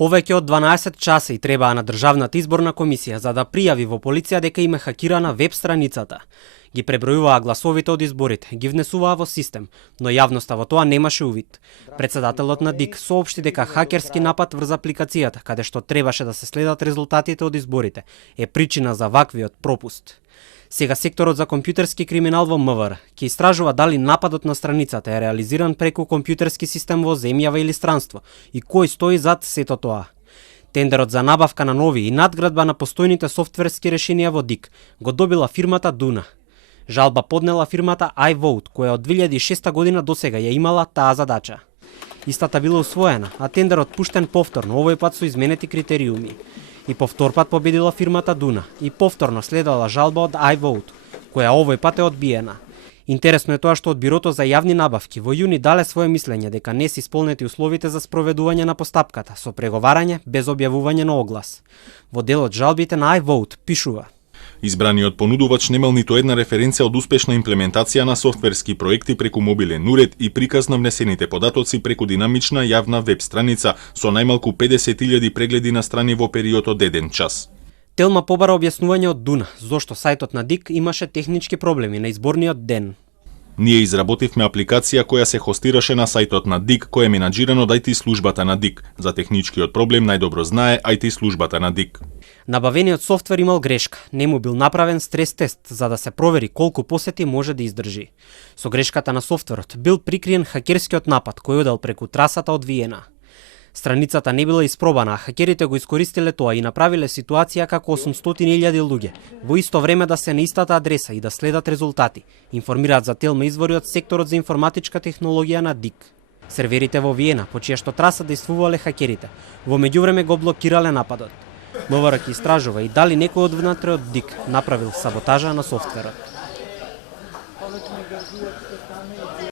Повеќе од 12 часа и требаа на Државната изборна комисија за да пријави во полиција дека им е хакирана веб страницата. Ги пребројуваа гласовите од изборите, ги внесуваа во систем, но јавноста во тоа немаше увид. Председателот на ДИК соопшти дека хакерски напад врз апликацијата, каде што требаше да се следат резултатите од изборите, е причина за ваквиот пропуст. Сега секторот за компјутерски криминал во МВР ќе истражува дали нападот на страницата е реализиран преку компјутерски систем во земјава или странство и кој стои зад сето тоа. Тендерот за набавка на нови и надградба на постојните софтверски решенија во ДИК го добила фирмата Дуна. Жалба поднела фирмата iVote, која од 2006 година досега ја имала таа задача. Истата била усвоена, а тендерот пуштен повторно, овој пат со изменети критериуми. И повтор пат победила фирмата Дуна и повторно следела жалба од iVote, која овој пат е одбиена. Интересно е тоа што од Бирото за јавни набавки во јуни дале свое мислење дека не се исполнети условите за спроведување на постапката со преговарање без објавување на оглас. Во делот жалбите на iVote пишува: Избраниот понудувач немал ниту една референција од успешна имплементација на софтверски проекти преку мобилен уред и приказ на внесените податоци преку динамична јавна веб страница со најмалку 50.000 прегледи на страни во период од 1 час. Телма побара објаснување од Дуна зошто сајтот на ДИК имаше технички проблеми на изборниот ден. Ние изработивме апликација која се хостираше на сајтот на ДИК, кој е менаџиран од IT службата на ДИК. За техничкиот проблем најдобро знае IT службата на ДИК. Набавениот софтвер имал грешка, не му бил направен стрес тест за да се провери колку посети може да издржи. Со грешката на софтверот бил прикриен хакерскиот напад кој одел преку трасата од Виена. Страницата не била испробана, а хакерите го искористиле тоа и направиле ситуација како 800.000 луѓе во исто време да се на истата адреса и да следат резултати, информираат за Телма извори од секторот за информатичка технологија на ДИК. Серверите во Виена, по чија што траса действувале хакерите, во меѓувреме го блокирале нападот. МВР ќе истражува и дали некој од внатре од ДИК направил саботажа на софтверот.